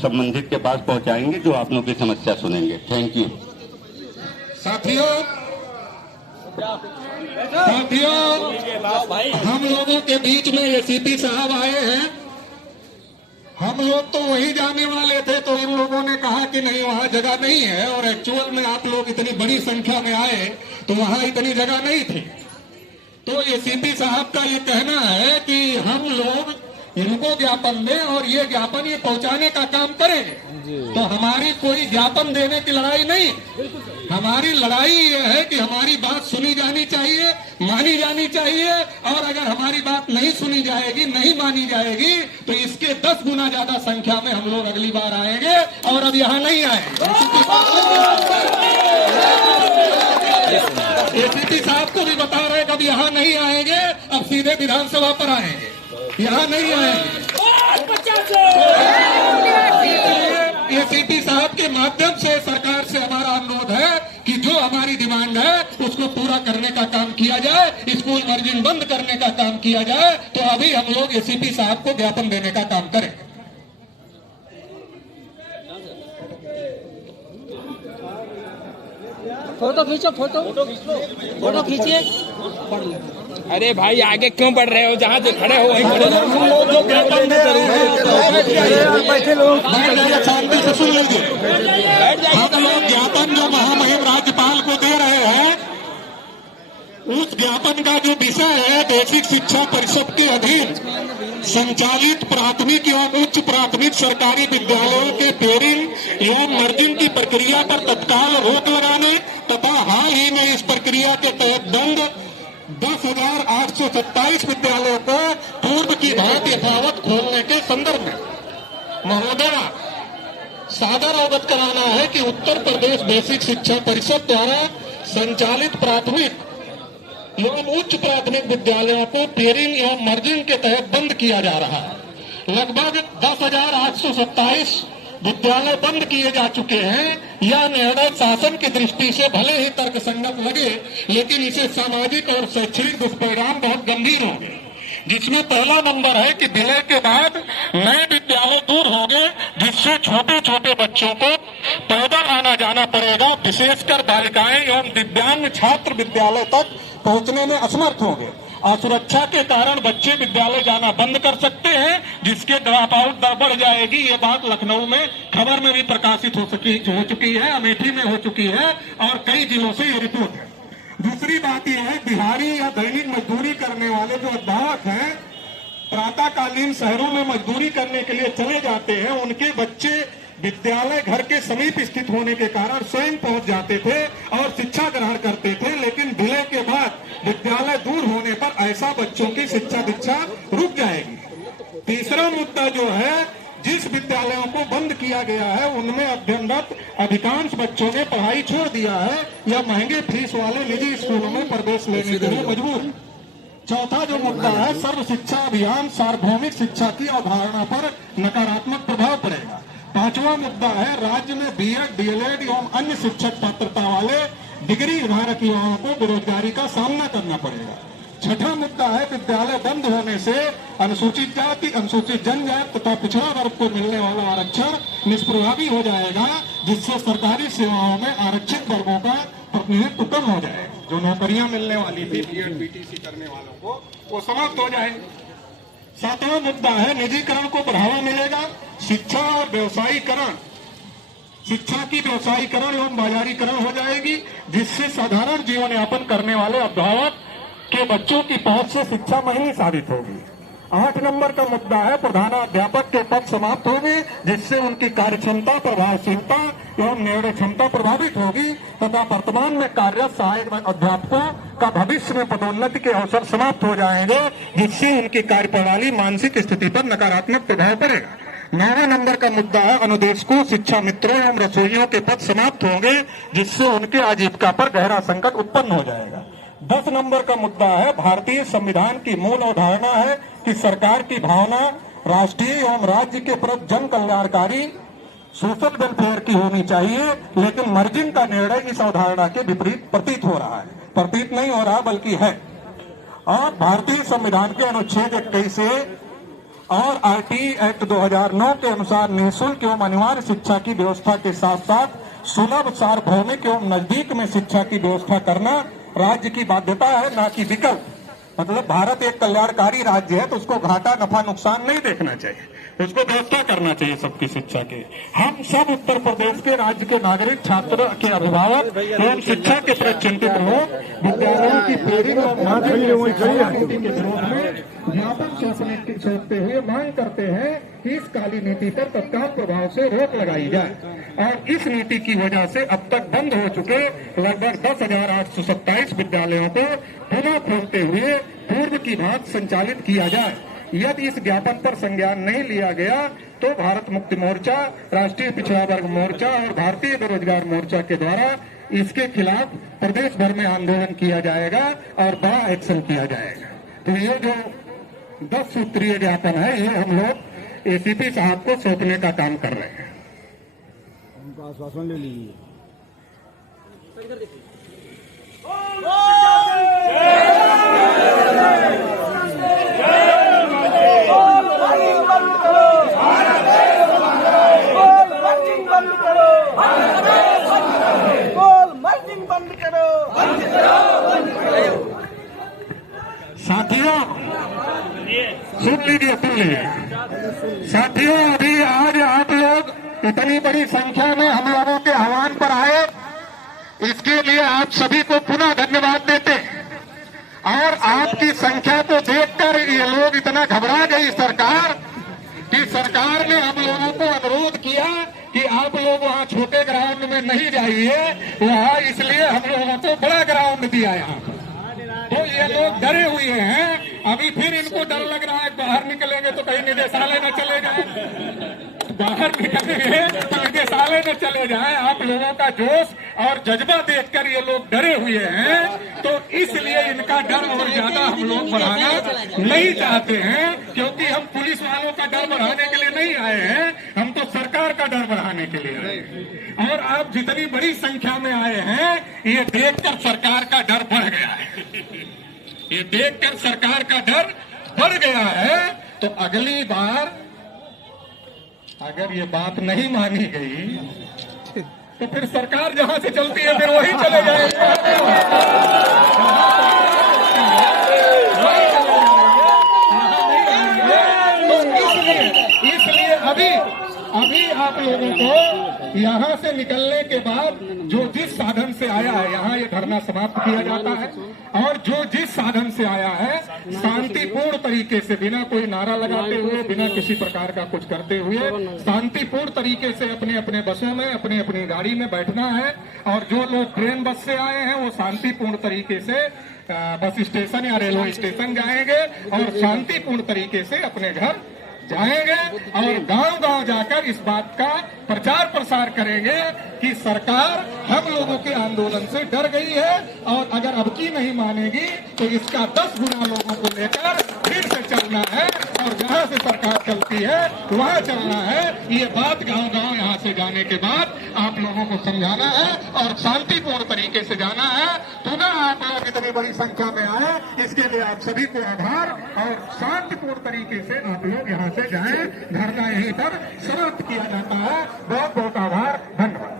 संबंधित के पास पहुंचाएंगे जो आप लोगों की समस्या सुनेंगे। Thank you. साथियों, हम लोगों के बीच में एसीपी साहब आए हैं। हम लोग तो वहीं जाने वाले थे, तो इन लोगों ने कहा कि नहीं वहां जगह नहीं है, और एक्चुअल में आप लोग इतनी बड़ी संख्या में आए तो वहां इतनी जगह नहीं थी। तो एसीपी साहब का ये कहना है कि हम लोग इनको ज्ञापन दें और ये ज्ञापन ये पहुंचाने का काम करेंगे। तो हमारी कोई ज्ञापन देने की लड़ाई नहीं, हमारी लड़ाई ये है कि हमारी बात सुनी जानी चाहिए, मानी जानी चाहिए, और अगर हमारी बात नहीं सुनी जाएगी, नहीं मानी जाएगी, तो इसके 10 गुना ज्यादा संख्या में हम लोग अगली बार आएंगे, और अब यहाँ नहीं आएंगे। एसीपी साहब को भी बता रहे कि अब यहाँ नहीं आएंगे, अब सीधे विधानसभा पर आएंगे, यहाँ नहीं आएंगे। एसीपी साहब के माध्यम से सरकार से हमारा अनुरोध है कि जो हमारी डिमांड है उसको पूरा करने का काम किया जाए, स्कूल मार्जिन बंद करने का काम किया जाए। तो अभी हम लोग एसीपी साहब को ज्ञापन देने का काम करें। फोटो खींचो, फोटो खींचिए। अरे भाई आगे क्यों बढ़ रहे हो? जहाँ जो खड़े हो वहीं खड़े रहो। हम लोग जो ज्ञापन दे रहे हैं, बैठे लोग शांति से सुन लीजिए। हम लोग ज्ञापन जो महामहिम राज्यपाल को दे रहे हैं, उस ज्ञापन का जो विषय है बेसिक शिक्षा परिषद के अधीन संचालित प्राथमिक एवं उच्च प्राथमिक सरकारी विद्यालयों के पेरिंग एवं मर्जिंग की प्रक्रिया पर तत्काल रोक लगाने तथा हाल ही में इस प्रक्रिया के तहत दंड 10,827 विद्यालयों को पूर्व की भांति यथावत खोलने के संदर्भ में महोदय सादर अवगत कराना है कि उत्तर प्रदेश बेसिक शिक्षा परिषद द्वारा संचालित प्राथमिक एवं उच्च प्राथमिक विद्यालयों को पेरिंग एवं मर्जिंग के तहत बंद किया जा रहा है। लगभग 10,827 विद्यालय बंद किए जा चुके हैं। यह निर्णय शासन की दृष्टि से भले ही तर्कसंगत लगे, लेकिन इसे सामाजिक और शैक्षणिक दुष्परिणाम बहुत गंभीर होंगे, जिसमें पहला नंबर है कि विलय के बाद नए विद्यालय दूर होंगे, जिससे छोटे छोटे बच्चों को पैदल आना जाना पड़ेगा। विशेषकर बालिकाएं एवं दिव्यांग छात्र विद्यालय तक पहुंचने में असमर्थ होंगे। असुरक्षा के कारण बच्चे विद्यालय जाना बंद कर सकते हैं, जिसके ड्रॉप आउट दर बढ़ जाएगी। ये बात लखनऊ में खबर में भी प्रकाशित हो चुकी है, अमेठी में हो चुकी है, और कई जिलों से ये रिपोर्ट है। दूसरी बात यह है, दिहाड़ी या दैनिक मजदूरी करने वाले जो अध्यापक हैं, प्रातःकालीन शहरों में मजदूरी करने के लिए चले जाते हैं, उनके बच्चे विद्यालय घर के समीप स्थित होने के कारण स्वयं पहुंच जाते थे और शिक्षा ग्रहण करते थे, लेकिन विलय के बाद विद्यालय दूर होने पर ऐसा बच्चों की शिक्षा दीक्षा रुक जाएगी। तीसरा मुद्दा जो है, जिस विद्यालयों को बंद किया गया है उनमें अध्ययनरत अधिकांश बच्चों ने पढ़ाई छोड़ दिया है या महंगे फीस वाले निजी स्कूलों में प्रवेश लेने के लिए मजबूर है। चौथा जो मुद्दा है, सर्व शिक्षा अभियान सार्वभौमिक शिक्षा की अवधारणा पर नकारात्मक प्रभाव पड़ेगा। पांचवा मुद्दा है, राज्य में बीएड, डीएलएड एवं अन्य शिक्षक पात्रता वाले डिग्री धारक युवाओं को बेरोजगारी का सामना करना पड़ेगा। छठा मुद्दा है, विद्यालय बंद होने से अनुसूचित जाति, अनुसूचित जनजाति तथा पिछड़ा वर्ग को मिलने वाला आरक्षण निष्प्रभावी हो जाएगा, जिससे सरकारी सेवाओं में आरक्षित वर्गों का प्रतिनिधित्व कम हो जाएगा। जो नौकरियां मिलने वाली थी बीएड बीटीसी करने वालों को, वो समाप्त हो जाएंगे। सातवां मुद्दा है, निजीकरण को बढ़ावा मिलेगा। शिक्षा और व्यवसायीकरण, शिक्षा की व्यवसायीकरण एवं बाजारीकरण हो जाएगी, जिससे साधारण जीवन यापन करने वाले अध्यापक के बच्चों की पहुंच से शिक्षा महंगी साबित होगी। 8 नंबर का मुद्दा है, प्रधानाध्यापक के पद समाप्त होंगे, जिससे उनकी कार्यक्षमता, प्रभावशीलता एवं निर्णय क्षमता प्रभावित होगी तथा वर्तमान में कार्यरत सहायक अध्यापकों का भविष्य में पदोन्नति के अवसर समाप्त हो जाएंगे, जिससे उनकी कार्यप्रणाली मानसिक स्थिति पर नकारात्मक प्रभाव पड़ेगा। 9वें नंबर का मुद्दा है, अनुदेशकों, शिक्षा मित्रों एवं रसोइयों के पद समाप्त होंगे, जिससे उनके आजीविका पर गहरा संकट उत्पन्न हो जाएगा। 10 नंबर का मुद्दा है, भारतीय संविधान की मूल अवधारणा है कि सरकार की भावना राष्ट्रीय एवं राज्य के प्रति जन कल्याणकारी सोशल वेलफेयर की होनी चाहिए, लेकिन मर्जिंग का निर्णय इस अवधारणा के विपरीत प्रतीत हो रहा है। प्रतीत नहीं हो रहा बल्कि है। और भारतीय संविधान के अनुच्छेद 21 से और आरटी एक्ट 2009 के अनुसार निःशुल्क एवं अनिवार्य शिक्षा की व्यवस्था के साथ साथ सुलभ सार्वभौमिक एवं नजदीक में शिक्षा की व्यवस्था करना राज्य की बाध्यता है, ना कि विकल्प। मतलब भारत एक कल्याणकारी राज्य है तो उसको घाटा नफा नुकसान नहीं देखना चाहिए, उसको व्यवस्था करना चाहिए सबकी शिक्षा के। हम सब उत्तर प्रदेश के राज्य के नागरिक, छात्र के अभिभावक एवं शिक्षा के प्रति चिंतित लोग विद्यालयों की फेरी और नीति के विरोध में ज्ञापन सौंपते हुए मांग करते हैं कि इस काली नीति पर तत्काल प्रभाव से रोक लगाई जाए और इस नीति की वजह से अब तक बंद हो चुके लगभग 10,827 विद्यालयों को पुनः खोलते हुए पूर्व की भांति संचालित किया जाए। यदि इस ज्ञापन पर संज्ञान नहीं लिया गया तो भारत मुक्ति मोर्चा, राष्ट्रीय पिछड़ा वर्ग मोर्चा और भारतीय बेरोजगार मोर्चा के द्वारा इसके खिलाफ प्रदेश भर में आंदोलन किया जाएगा और बड़ा एक्शन किया जाएगा। तो ये जो 10 सूत्रीय ज्ञापन है ये हम लोग एसीपी साहब को सौंपने का काम कर रहे हैं। उनका आश्वासन ले लीजिए। साथियों सुन लीजिए साथियों, अभी आज आप लोग इतनी बड़ी संख्या में हम लोगों के आह्वान पर आए, इसके लिए आप सभी को पुनः धन्यवाद देते हैं। और आपकी संख्या को देखकर ये लोग इतना घबरा गई सरकार कि सरकार ने हम लोगों को अनुरोध किया कि आप लोग वहाँ छोटे ग्राउंड में नहीं जाइए, वहाँ इसलिए हम लोगों को बड़ा ग्राउंड दिया यहाँ। तो ये लोग डरे हुए हैं, अभी फिर इनको डर लग रहा है बाहर निकलेंगे तो कहीं निदेशालय न चले जाए, बाहर निकलेंगे तो निदेशालय न चले जाए। आप लोगों का जोश और जज्बा देखकर ये लोग डरे हुए हैं, तो इसलिए इनका डर और ज्यादा हम लोग बढ़ाना नहीं चाहते हैं, क्योंकि हम पुलिस वालों का डर बढ़ाने के लिए नहीं आए हैं, हम तो सरकार का डर बढ़ाने के लिए आए हैं। और आप जितनी बड़ी संख्या में आए हैं ये देखकर सरकार का डर बढ़ गया है, ये देखकर सरकार का डर बढ़ गया है। तो अगली बार अगर ये बात नहीं मानी गई तो फिर सरकार जहां से चलती है फिर वही चले जाएंगे। तो इसलिए अभी आप लोगों को यहाँ से निकलने के बाद जो जिस साधन से आया है, यहाँ ये धरना समाप्त किया जाता है और जो जिस साधन से आया है शांतिपूर्ण तरीके से, बिना कोई नारा लगाते हुए, बिना किसी प्रकार का कुछ करते हुए शांतिपूर्ण तरीके से अपने अपने बसों में, अपनी अपनी गाड़ी में बैठना है। और जो लोग ट्रेन बस से आए हैं वो शांतिपूर्ण तरीके से बस स्टेशन या रेलवे स्टेशन जाएंगे और शांतिपूर्ण तरीके से अपने घर जाएंगे और गांव-गांव जाकर इस बात का प्रचार प्रसार करेंगे कि सरकार हम लोगों के आंदोलन से डर गई है और अगर अब की नहीं मानेगी तो इसका 10 गुना लोगों को लेकर फिर से चलना है और जहां से सरकार चलती है वहां चलना है। ये बात गांव-गांव यहां से जाने के बाद आप लोगों को समझाना है और शांतिपूर्ण तरीके से जाना है। पुनः आप लोग इतनी बड़ी संख्या में आए, इसके लिए आप सभी को आभार और शांतिपूर्ण तरीके से आप लोग यहाँ से जाएं। धरना यहीं पर समाप्त किया जाता है। बहुत बहुत आभार, धन्यवाद।